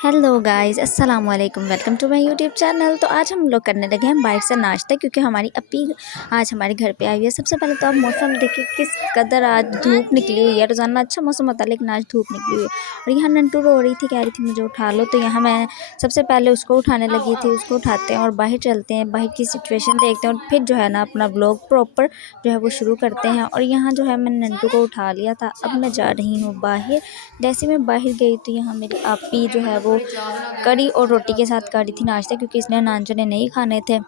Hello guys, अस्सलाम वालेकुम। Welcome to my YouTube channel. तो आज हम लोग करने लगे हैं बाइक से नाश्ता, क्योंकि हमारी अपी आज हमारे घर पे आई हुई है। सबसे पहले तो आप मौसम देखिए किस कदर आज धूप निकली हुई है। रोज़ाना अच्छा मौसम होता है, लेकिन आज धूप निकली हुई है। और यहाँ नंटू रो रही थी, कह रही थी मुझे उठा लो। तो यहाँ मैं सबसे पहले उसको उठाने लगी थी। उसको उठाते हैं और बाहर चलते हैं, बाहर की सिचुएशन देखते हैं और फिर जो है ना अपना व्लॉग प्रॉपर जो है वो शुरू करते हैं। और यहाँ जो है मैंने नंटू को उठा लिया था। अब मैं जा रही हूँ बाहर। जैसे मैं बाहर गई तो यहाँ मेरी आपी जो है वो कड़ी और रोटी के साथ कर रही थी नाश्ता, क्योंकि इसने नान चने नहीं खाने थे।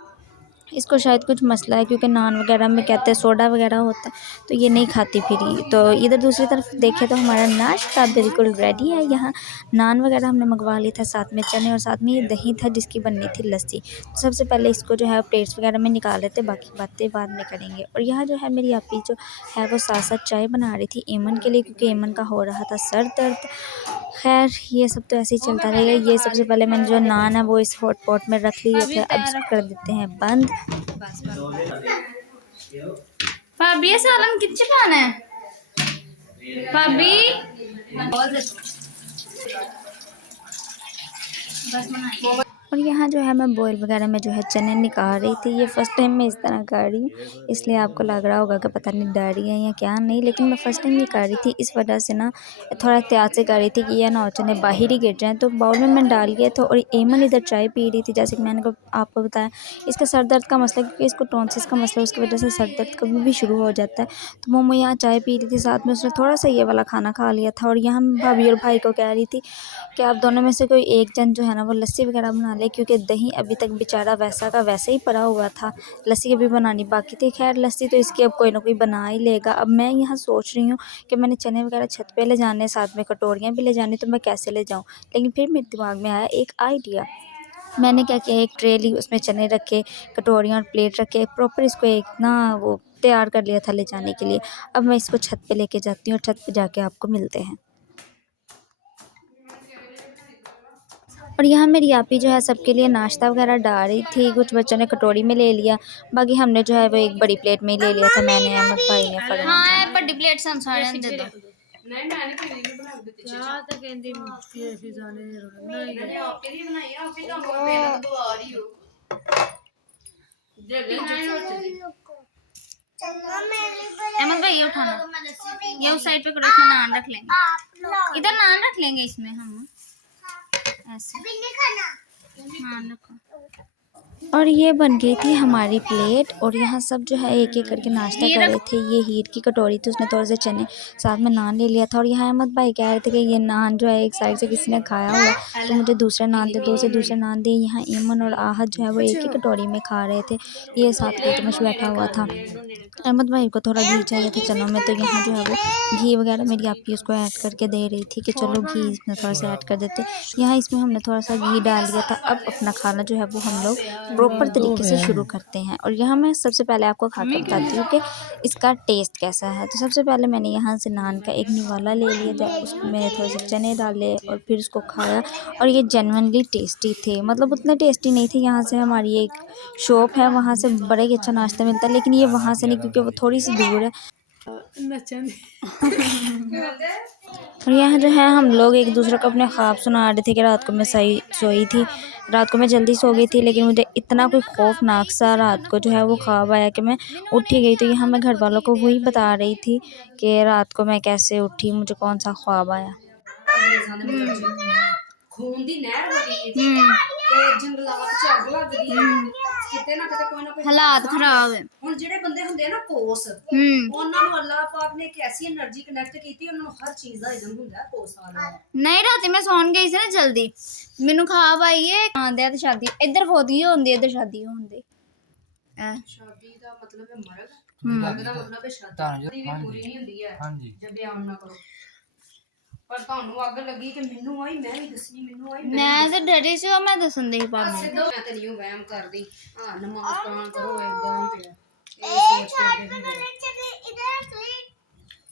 इसको शायद कुछ मसला है, क्योंकि नान वगैरह में कहते हैं सोडा वगैरह होता है, तो ये नहीं खाती फिर ये। तो इधर दूसरी तरफ देखें तो हमारा नाश्ता बिल्कुल रेडी है। यहाँ नान वगैरह हमने मंगवा लिया था, साथ में चने और साथ में ये दही था जिसकी बननी थी लस्सी। तो सबसे पहले इसको जो है प्लेट्स वगैरह में निकाल लेते, बाकी बातें बाद में करेंगे। और यहाँ जो है मेरी आपी जो है वो साथ साथ चाय बना रही थी एमन के लिए, क्योंकि एमन का हो रहा था सर दर्द। खैर ये सब तो ऐसे ही चलता रहेगा। ये सबसे पहले मैंने जो नान है वो इस हॉट पॉट में रख लिए थे, अब इसको कर देते हैं बंद। भाभी सालन कितने खाना है भाभी? और यहाँ जो है मैं बॉयल वगैरह में जो है चने निकाल रही थी। ये फर्स्ट टाइम मैं इस तरह कर रही हूँ, इसलिए आपको लग रहा होगा कि पता नहीं डर रही है या क्या नहीं, लेकिन मैं फ़र्स्ट टाइम ये कर रही थी। इस वजह से ना थोड़ा एहतियात से कर रही थी कि ये ना चने बाहर ही गिर जाएँ। तो बाउल में मैं डाल गया था। और एमन इधर चाय पी रही थी। जैसे कि मैंने आपको बताया, इसका सर दर्द का मसला, क्योंकि इसको टॉन्सिस का मसला है, उसकी वजह से सर दर्द कभी भी शुरू हो जाता है। तो मोमो यहाँ चाय पी रही थी, साथ में उसने थोड़ा सा ये वाला खाना खा लिया था। और यहाँ मैं भाभी और भाई को कह रही थी कि आप दोनों में से कोई एक जन जो है ना वो लस्सी वगैरह बना ले, क्योंकि दही अभी तक बेचारा वैसा का वैसे ही पड़ा हुआ था। लस्सी अभी बनानी बाकी थी। खैर लस्सी तो इसकी अब कोई ना कोई बना ही लेगा। अब मैं यहाँ सोच रही हूँ कि मैंने चने वगैरह छत पे ले जाने, साथ में कटोरियाँ भी ले जानी, तो मैं कैसे ले जाऊँ। लेकिन फिर मेरे दिमाग में आया एक आइडिया। मैंने क्या किया, एक ट्रे ली, उसमें चने रखे, कटोरियाँ और प्लेट रखे, प्रॉपर इसको एक ना वो तैयार कर लिया था ले जाने के लिए। अब मैं इसको छत पे लेके जाती हूँ और छत पे जाके आपको मिलते हैं। और यहाँ मेरी आपी जो है सबके लिए नाश्ता वगैरह डाल रही थी। कुछ बच्चों ने कटोरी में ले लिया, बाकी हमने जो है वो एक बड़ी प्लेट में ही ले लिया था। मैंने, अहमद भाई ने, फरहान हाँ जान। बड़ी प्लेट सन सारे दे दो। नहीं मैंने कभी नहीं बना के ਦਿੱਤੀ ਚਾਹ ਤਾਂ ਕਹਿੰਦੀ ਅਸੀਂ ਜਾਣੇ ਨਹੀਂ ਨਹੀਂ ਆਪੇ ਦੀ ਬਣਾਈ ਆ ਆਪੇ ਕੰਮ ਕੋਈ ਮਿਹਨਤ ਦਵਾ ਰਹੀ ਹੋ जगह नहीं होती अहमद भाई ये उठाना, ये उस साइड पे करो, इसमें नान रख लेंगे, इधर नान रख लेंगे इसमें हम ऐसे नान रखो। और ये बन गई थी हमारी प्लेट। और यहाँ सब जो है एक एक करके नाश्ता कर रहे थे। ये हीर की कटोरी थी, उसने थोड़े से चने साथ में नान ले लिया था। और यहाँ अहमद भाई कह रहे थे कि ये नान जो है एक साइड से किसी ने खाया हुआ, तो मुझे दूसरे नान दे, दो से दूसरे नान दे। यहाँ ईमन और आहद जो है वो एक ही कटोरी में खा रहे थे। ये साथ इल्तुतमिश बैठा हुआ था। अहमद भाई को थोड़ा घी चाहिए था चनों में, तो यहाँ जो है वो घी वगैरह मेरी आपकी उसको ऐड करके दे रही थी कि चलो घी इसमें थोड़ा सा ऐड कर देते। यहाँ इसमें हमने थोड़ा सा घी डाल दिया था। अब अपना खाना जो है वो हम लोग प्रॉपर तरीके से शुरू करते हैं। और यहाँ मैं सबसे पहले आपको खा कर बताती हूँ कि इसका टेस्ट कैसा है। तो सबसे पहले मैंने यहाँ से नान का एक निवाला ले लिया था, उसमें थोड़े से चने डाले और फिर उसको खाया। और ये जेन्युइनली टेस्टी थे, मतलब उतने टेस्टी नहीं थे। यहाँ से हमारी एक शॉप है, वहाँ से बड़ा ही अच्छा नाश्ता मिलता है, लेकिन ये वहाँ से नहीं, क्योंकि वो थोड़ी सी दूर है। नचन और यहाँ जो है हम लोग एक दूसरे को अपने ख्वाब सुना रहे थे कि रात को मैं सही सोई थी, रात को मैं जल्दी सो गई थी, लेकिन मुझे इतना कोई खौफनाक सा रात को जो है वो ख्वाब आया कि मैं उठ ही गई। तो यहाँ मैं घर वालों को वही बता रही थी कि रात को मैं कैसे उठी, मुझे कौन सा ख्वाब आया। खून दी नहर बगी ते जंगलात च अग लगदी है किते ना किते कोई ना कोई हालात खराब है। हुन जेडे बंदे हुंदे ना कोस ਉਹਨਾਂ ਨੂੰ ਅੱਲਾਹ ਪਾਕ ਨੇ ਇੱਕ ਐਸੀ એનર્ਜੀ ਕਨੈਕਟ ਕੀਤੀ ਉਹਨਾਂ ਨੂੰ ਹਰ ਚੀਜ਼ ਦਾ ਇਲਮ ਹੁੰਦਾ ਕੋਸ ਵਾਲਾ नहीं राती मैं सौन गई सी ना जल्दी, मैनू ख्वाब आई है आंदे ते शादी इधर फौजी होंदी, इधर शादी होंदी। शादी ਦਾ ਮਤਲਬ ਹੈ ਮਰਗ ਮਰਗ ਦਾ ਮਤਲਬ ਹੈ ਸ਼ਾਦੀ ਵੀ ਪੂਰੀ ਨਹੀਂ ਹੁੰਦੀ ਹੈ ਜਦ ਬਿਆਨ ਨਾ ਕਰੋ। ਪਰ ਤੁਹਾਨੂੰ ਅੱਗ ਲੱਗੀ ਕਿ ਮੈਨੂੰ ਆਈ ਮੈਂ ਵੀ ਦੱਸਣੀ ਮੈਨੂੰ ਆਈ मैं तो डरी सी और मैं दसन दी भाभी ਸਿੱਧਾ ਮੈਂ ਤੇ ਨਹੀਂ ਵਹਿਮ ਕਰਦੀ ਹਾਂ ਨਮਾਜ਼ ਪਾਣ ਕਰੋ ਇਦਾਂ ਤੇ ਇਹ ਸੋਚ ਕੇ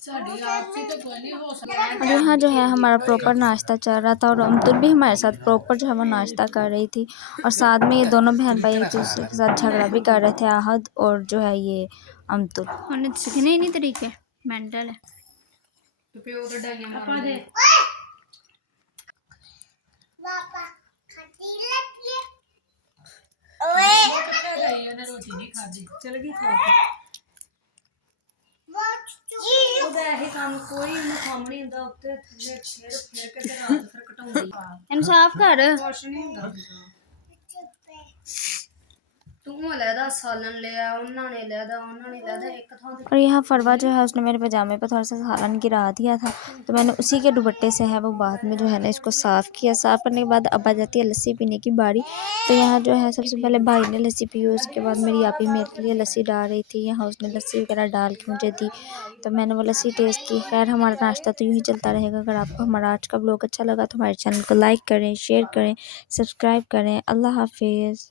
ਸਾਡੀ ਆਪਸੀ तो कोई नहीं हो सकता। और यहाँ जो है हमारा प्रॉपर नाश्ता चल रहा था, और अमतुल भी हमारे साथ प्रॉपर जो है वो नाश्ता कर रही थी। और साथ में ये दोनों बहन भाई एक दूसरे के साथ झगड़ा भी कर रहे थे, आहद और जो है ये अमतुल। उन्हें सीखने ही नहीं तरीके, मेंटल है। तो प्यो तो डाइयां मार दे खादी चल गई खा के ਉਹਦਾ ਇਹੀ ਕੰਮ ਕੋਈ ਉਹਨੂੰ ਕੰਮ ਨਹੀਂ ਹੁੰਦਾ ਉੱਤੇ ਥੱਲੇ ਫਿਰ ਕੇ ਤੇ ਰਾਤ ਫਿਰ ਘਟਾਉਂਦੀ ਇਹਨੂੰ ਸਾਫ਼ ਕਰ ਕੁਛ ਨਹੀਂ ਹੁੰਦਾ ਤੂੰ ਲੈਦਾ ਸਾਲਨ ਲਿਆ ਉਹਨਾਂ ਨੇ ਲੈਦਾ ਇੱਕ ਥਾਂ ਤੇ और यहाँ फरवा जो है उसने मेरे पजामे पर थोड़ा सा सालन गिरा दिया था, तो मैंने उसी के दुपट्टे से है वो बाद में जो है ना इसको साफ़ किया। साफ़ करने के बाद अब आ जाती है लस्सी पीने की बारी। तो यहाँ जो है सबसे पहले भाई ने लस्सी पी, उसके बाद मेरी आपी मेरे लिए लस्सी डाल रही थी। यहाँ उसने लस्सी वगैरह डाल के मुझे दी, तो मैंने वो लस्सी टेस्ट की। खैर हमारा नाश्ता तो यूँ ही चलता रहेगा। अगर आपको हमारा आज का ब्लॉग अच्छा लगा तो हमारे चैनल को लाइक करें, शेयर करें, सब्सक्राइब करें। अल्लाह हाफिज़।